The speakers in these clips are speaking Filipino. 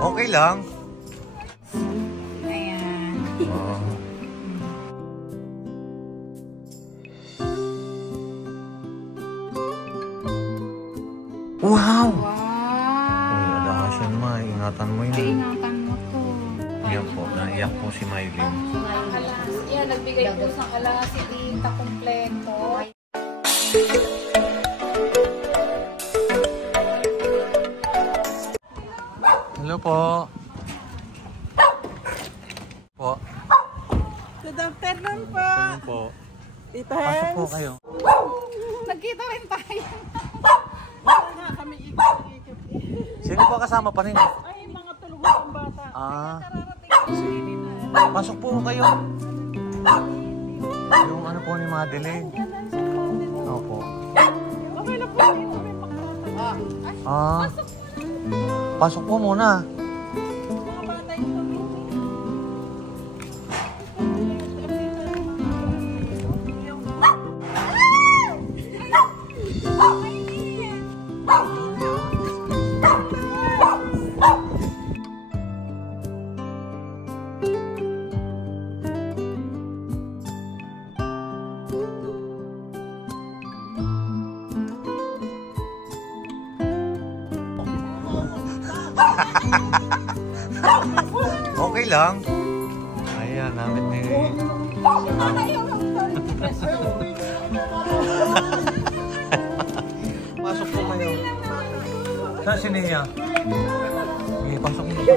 Okay lang. Ayan. Oh. Wow! Wow! Uy, adakas yan, May. Ingatan mo yan. Ingatan mo to. Yan po, naiyak po si Mylene. Yan, nagbigay po sa alas si Tita kompleto. Hello po. Po. Good afternoon po. Hello po. Tita Pasok Hens. po kayo. Nagkita rin tayo. Nga kami ikot-ikot. Sino po kasama pa rin? Ay, mga tulungan bata. Ah, Kararating ko sa inyo. pasok po kayo. Yung ano po ni Madeline. Opo. Okay lang po dito. May makakata. Ah, pasok po muna. Mga bata yung Okay lang. Ayan, namin ni... Pasok po kayo. Saan si Nia? Okay, pasok mo kayo.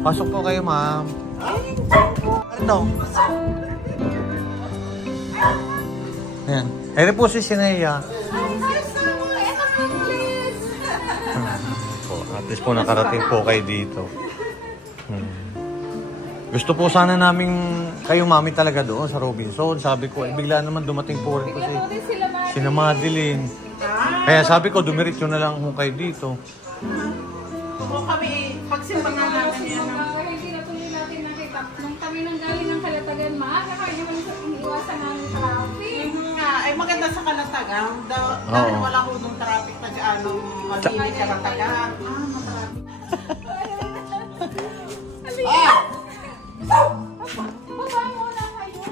Pasok po kayo, ma'am. Ito. Ayan. Ere po si Nia. At least po nakarating po kayo dito. Gusto po sana namin kayo mami talaga doon sa Robinson. Sabi ko, bigla naman dumating po rin kasi sina Madeline. Kaya sabi ko, dumiretso na lang kung kayo dito. O kami, pagsimba nga namin yan. Hindi na tuloy natin nakita. Nung kami nang galing ng Kalatagan, maaga kaya naman sa iniwasan namin traffic. Yung nga, ay maganda sa Kalatagan. Dahil wala ko nung traffic na dyan, nung malinig Kalatagan. Matraffic. Baba muna kayo.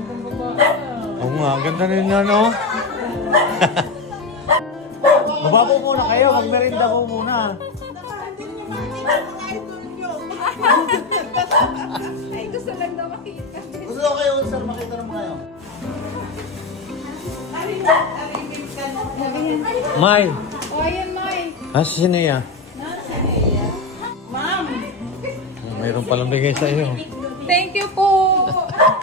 Oo nga, ganda rin na, no? Baba po muna kayo, magmerinda po muna. Ay, gusto lang daw makita. Gusto ko kayo, sir, makita naman kayo. May, O, ayan, May. nasa si Nia? Ma'am, Mayroon palang bigay sa iyo. Thank you po.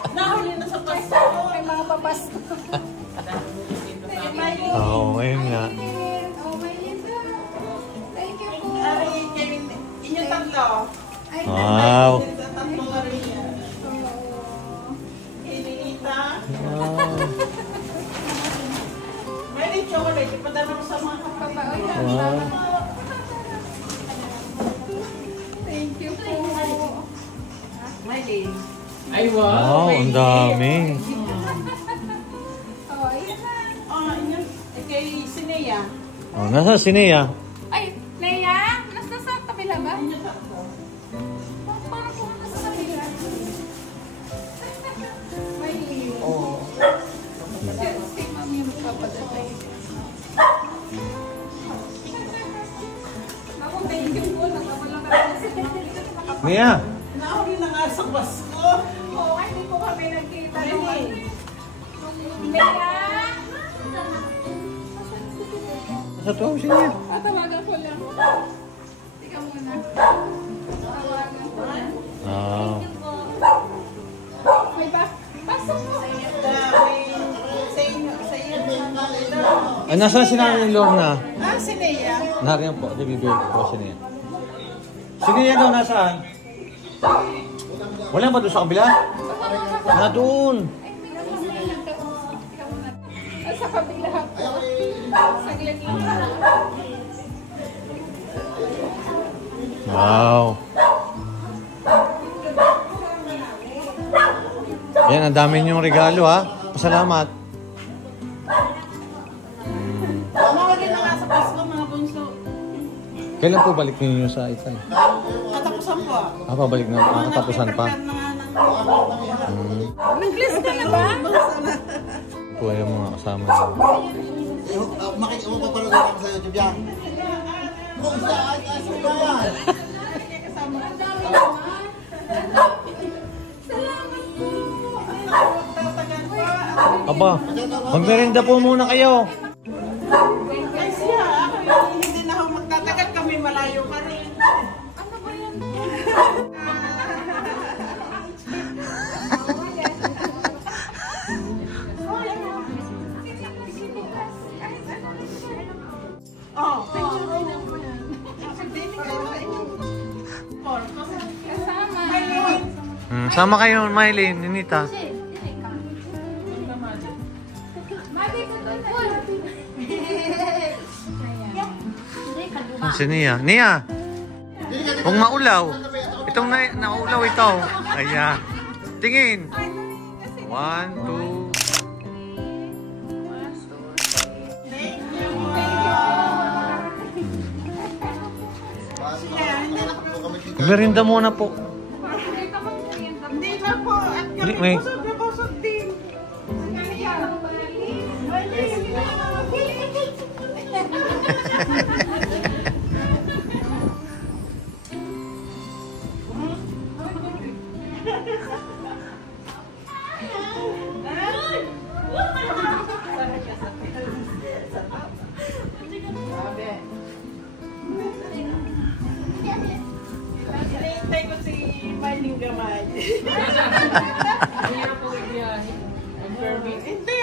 nahuli na sa pasto. Ay, mga papasko. Oo, ngayon nga. Oh, may Linda. Thank you po. Ay, Kevin, inyong tatlo. Ay, Wow. Tatlo nga rin yan. Iniita. Wow. May rin chocolate, ipadala mo sa mga kapatid. Wow. thank you po. Maylin. Wow, ang dami. Oh, ayan na. Inyong, kay Sinea. Oh, nasa si Nia? Ay, Leia, nasa sa kabila ba? Inyong tatlo. Parang po nasa kabila. May Oo. si Mami yung papadatay. Ako, thank you po. Nagkawalang kami si Mami. Nia? Nahuli na nga sa Pasko. Oo, hindi po kami nagkita Ay, naman. Leia! Nasa to si Nia. Tawagan ko lang. Tika muna. Tawagan ko lang. Ah. May ba? Pasok mo. Ay, nasa si Nanay Lorna? Sinea. Nariyan po, bibigay ko po si Nia. Si Nia daw nasaan? Wala ba doon sa kabila? Na doon. Sa kabila po. Saglit lang. Wow. Yan, ang dami niyong regalo, ha? Salamat. Mga din na nga sa Pasko, mga bunso. Kailan po balik ninyo sa Italy? Katapusan po ah. Pabalik na. Katapusan pa. English ka na ba? Ito ay yung mga kasama niyo. Mapapanood ako sa YouTube yan. Oh, ay, ba yan? Aba, magmerinda po muna kayo. Ay siya, ako hindi na ako magtatagal kami, malayo ka rin. Ano ba yan? Oh, Kasama. Sama kayo, Mylene, Ninita. Si Nia. Nia! Kung maulaw. Itong naulaw ito. Ayan. Tingin. 1, 2. Merinda muna po. hindi na po. At kami May- busog na busog din. Hinihintay ko si Maling Gamay. Hindi.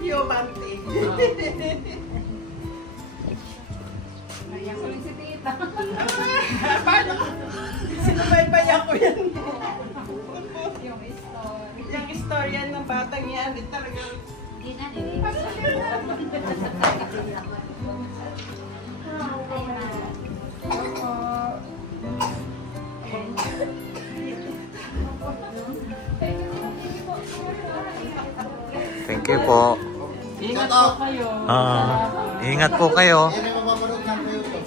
Yobante. Ayan ko rin si tita. Paano? Sinubaybayan ko yan. Yung story. Yung istorya ng batang yan, talagang Thank you po. Ingat po kayo. Ingat po kayo. Yan yung mapapanood ng YouTube.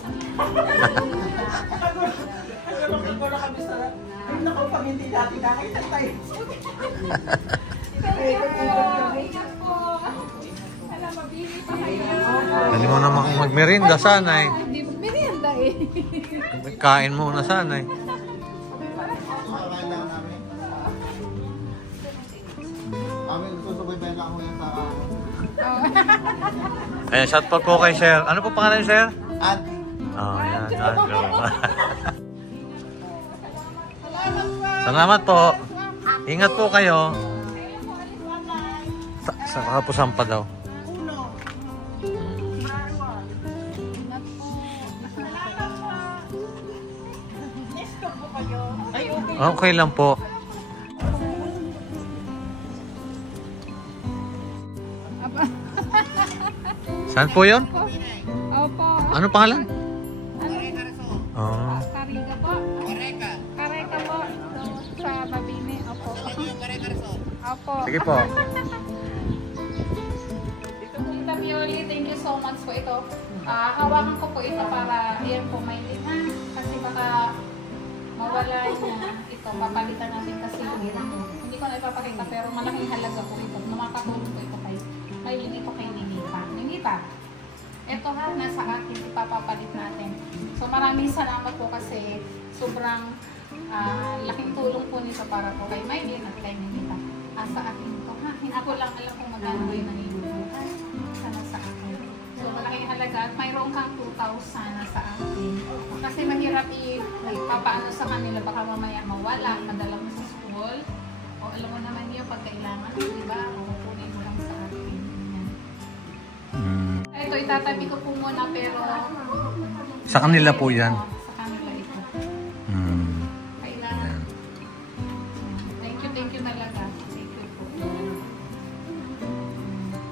Nagulong kami sa... Ay, naku, pag hindi natin nakita tayo. Ingat po. Alam, mabili pa kayo. Hindi mo naman magmerinda sana eh. Hindi mo merienda eh. Kain muna sana eh. Kakain lang namin. Kami susubaybayan lang ako yan sa... Ayan, shoutout po kay Sir. Ano po pangalan ni Sir? At Ayan, Salamat po. Ingat po kayo. Sa kapusan pa daw. Uno. Marwan. Nesto po kayo. Ay, okay. Okay lang po. Saan po yun? Opo. Ano pangalan? Oh. Kariga po. Kareka po. Sa Babini. Opo. Opo. Sige po. Tita Pioli, thank you so much po ito. Hawakan ko po ito para iyan po may lima. Kasi baka mawala niya ito. Papalitan natin kasi hindi ko na ipapakita pero malaking halaga po ito. Makakatulong po ito kay Maylin ito kay Ninita. Ninita, ito ha, nasa akin, ipapapalit natin. So maraming salamat po kasi sobrang laking tulong po nito para po kay Maylin at kay Ninita. Sa akin ito ha, hindi ko lang alam kung magkano kayo naniluluhan. Sana sa akin. So malaking halaga at mayroon kang 2,000 sana sa akin. Kasi mahirap ipapaano sa kanila, baka mamaya mawala, madala mo sa school. O alam mo naman yun, pag kailangan, di ba? Kukunin mo lang sa akin. Yan. Ito, itatabi ko po muna, pero... Sa kanila po yan. Sa kanila ito. Kailangan. Yan. Thank you talaga. Thank you po.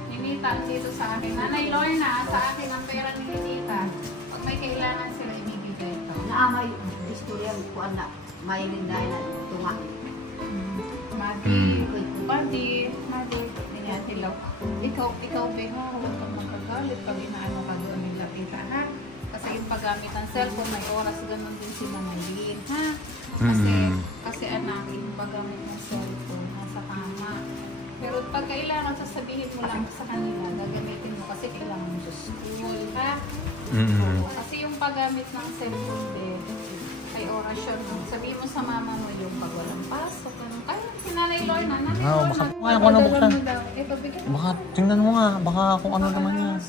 Ninita, dito sa akin. Nanay Lorna, sa akin ang pera ni Ninita. Pag may kailangan sila, ibibigay ito. Naamay istorya ko anak may linday na tunga. Mati, Pag cellphone, may oras, ganun din si Manilin, ha? Kasi anak, yung paggamit ng cellphone, nasa tama. Pero pag kailangan, sasabihin mo lang sa kanila, gagamitin mo kasi kailangan mo sa school, ha? Kasi yung paggamit ng cellphone din, ay orasyon mo. Sabihin mo sa mama mo yung pag walang pasok, ganun. Kaya sinanay Lorna, nanay Lorna. Kaya ko na buksan. Pabigyan. Baka, tingnan mo nga, baka kung ano naman yan.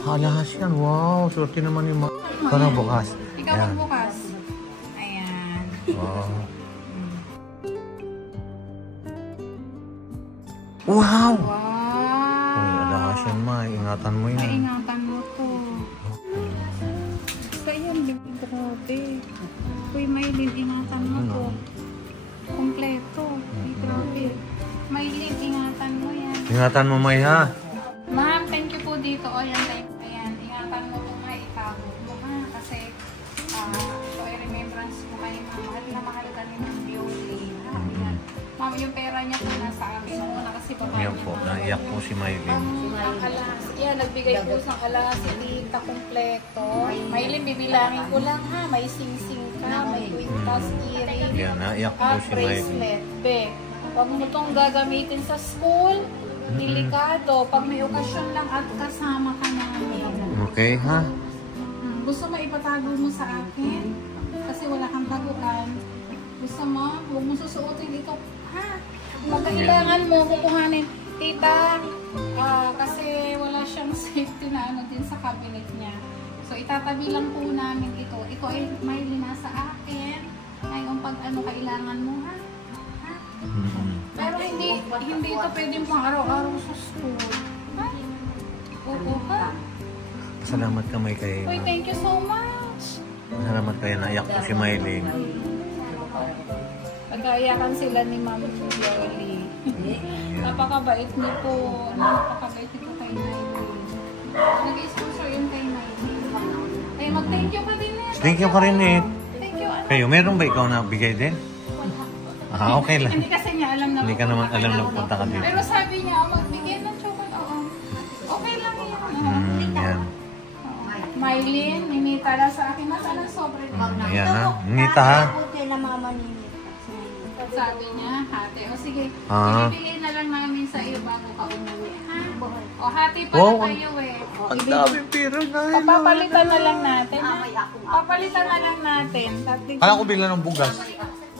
Halahas yan, wow, swerte naman yung mga. Parang bukas. Ikaw magbukas. Ayan. Wow. Wow! Wow! Uy, alahas yan, ma. Ingatan mo yan. Ingatan mo to. Basta yan, grabe. Uy, Maylin, ingatan mo to. Kompleto. Uy, grabe. Maylin, ingatan mo yan. Ingatan mo, May, ha? Ma'am, thank you po dito. O, yan, ayan. Ingatan mo to, May. Itabot mo, ha? Kasi, so, remembrance mo kayo, ma'am. Mahal na mahal ka ni Ma'am Yoli. Ha? Ayan. Ma'am, yung pera niya po nasa akin. Muna kasi baka Yan po, naiyak po si Maylin. ang alahas. Yan, nagbigay po ng alahas si Tita kompleto. Maylin, bibilangin ko lang, ha? May sing-sing ka, may kwintas, earring, Yan, naiyak po si Maylin. bracelet. Be, huwag mo itong gagamitin sa school. Delikado. Pag may okasyon lang at kasama ka namin. Okay, ha? Gusto mo ipatago mo sa akin? Kasi wala kang taguan. Gusto mo? Huwag mo susuotin ito. Ha? Pag kailangan mo, kukuhanin. Tita, kasi wala siyang safety na ano din sa cabinet niya. So, itatabi lang po namin ito. Ito ay may linasa akin. Ngayon, pag ano kailangan mo, ha? Ha? Pero hindi ito pwedeng pang araw-araw sa school. Ha? Oo, ha? Salamat ka, May, kay Uy, thank you so much. Salamat kayo, naiyak po si Maylin. Nag-aayakan sila ni Ma'am Yoli. Napakabait niyo po. Napakabait niyo po kay Nailin. Nag-sponsor yun kay Nailin. Ay, mag-thank you ka din eh. Thank you ka rin, eh. Thank you. Kayo, meron ba ikaw na bigay din? Okay lang. Hindi kasi niya alam na. Hindi ka naman alam na pupunta ka dito. Pero sabi niya, magbigay ng chocolate. Oo. Okay lang yan. Yan. Maylin, minita lang sa akin. Nasaan ang sobre? Ayan, ha? Ngita, ha? Sabi niya, hati. O sige, ibibigay na lang namin sa iyo bago ka umuwi, ha? O hati pa na kayo eh. Ang daming pera na yun. Papalitan na lang natin, ha? Papalitan na lang natin. Kala ko bila ng bugas.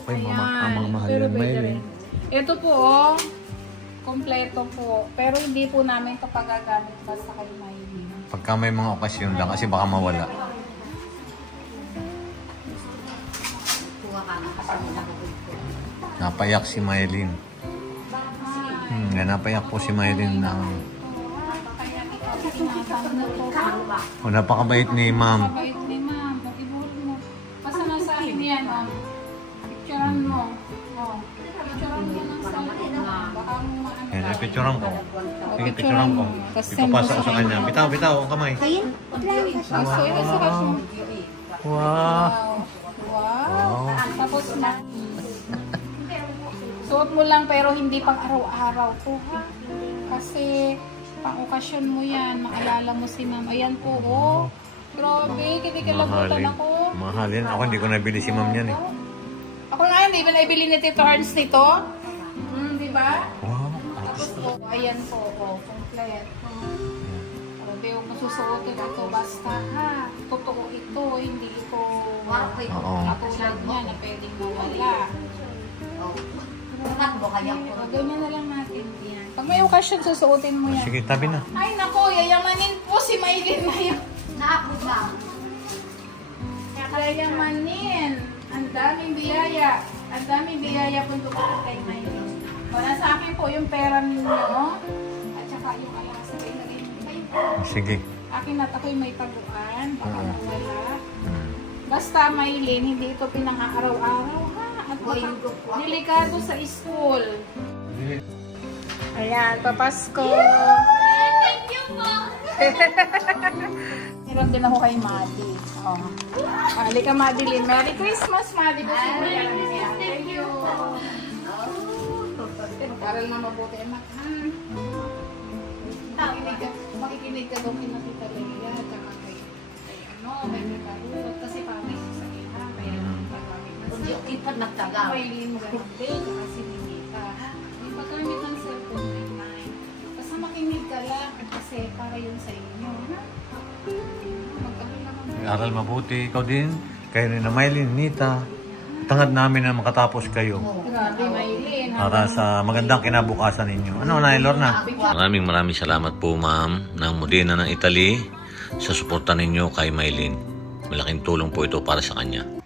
Ay, ang mahal Pero yan, pwede May. rin. Ito po, oh. Kompleto po. Pero hindi po namin ito pagagamit basta kay Maylin. Pagka may mga okasyon lang, kasi baka mawala. Napayak si Maylin. Napayak po si Maylin ng... napakabait ni Ma'am. Napakabait ni Ma'am. Ibuhol mo. Basta nasa akin yan, oh. Picturean mo. Oh. Picturean mo ng cellphone. Baka mo maano. Yan, picturean ko. Sige, picturean ko. Ipapasa ko sa kanya. Bitaw, bitaw, ang kamay. So, ito sa kaso. Wow. Wow. Tapos na. Suot mo lang pero hindi pang araw-araw to, ha? Kasi pang okasyon mo yan. Maalala mo si Ma'am. Ayan po, oh. Grabe, kinikilabutan ako. Mahalin. Ako hindi ko nabili si Ma'am yan, eh. Ako nga, hindi ba naibili ni Tito Ernst nito? Di ba? Wow. Tapos po, ayan po, oh, complete. Grabe, huwag mo susuotin ito basta, ha? Totoo ito, hindi ito katulad niya na pwedeng mawala. Ganyan na lang natin. Pag may okasyon, susuotin mo yan. Sige, tabi na. Ay, nako, yayamanin po si Maylin na yun. Yayamanin. Ang daming biyaya. Ang daming biyaya po dumating kay Maylin. Wala sa akin po yung pera ninyo. At saka yung alas na ilagay nyo. Sige. Akin at ako'y may taguan. Baka mawala. Basta Maylin, hindi ito pinang-araw-araw, ha? At delikado sa school. Ayan, papasko. Thank you po. Hirap din ako kay Madi. Oh. Halika Madeline. Merry Christmas, Madi. Thank you. Aral na mabuti, anak. Makikinig ka doon, kinakita Leia. Tsaka kay may karot. Kasi parang may sasakihan. Kaya paggamit na Hindi kita nagtagal. Maylin, ganun din. Kasi hindi ka. Yung paggamit ng cellphone, may mind. Basta makinig ka lang. Kasi para yun sa inyo. Ha? Magkaroon naman. Aral mabuti. Ikaw din. Kayo rin na Maylin, Nita. Tangad namin na makatapos kayo. Grabe, Maylin. Para sa magandang kinabukasan ninyo. Ano, Nay Lorna? Maraming salamat po, ma'am, ng Modena ng Italy sa suporta ninyo kay Maylin. Malaking tulong po ito para sa kanya.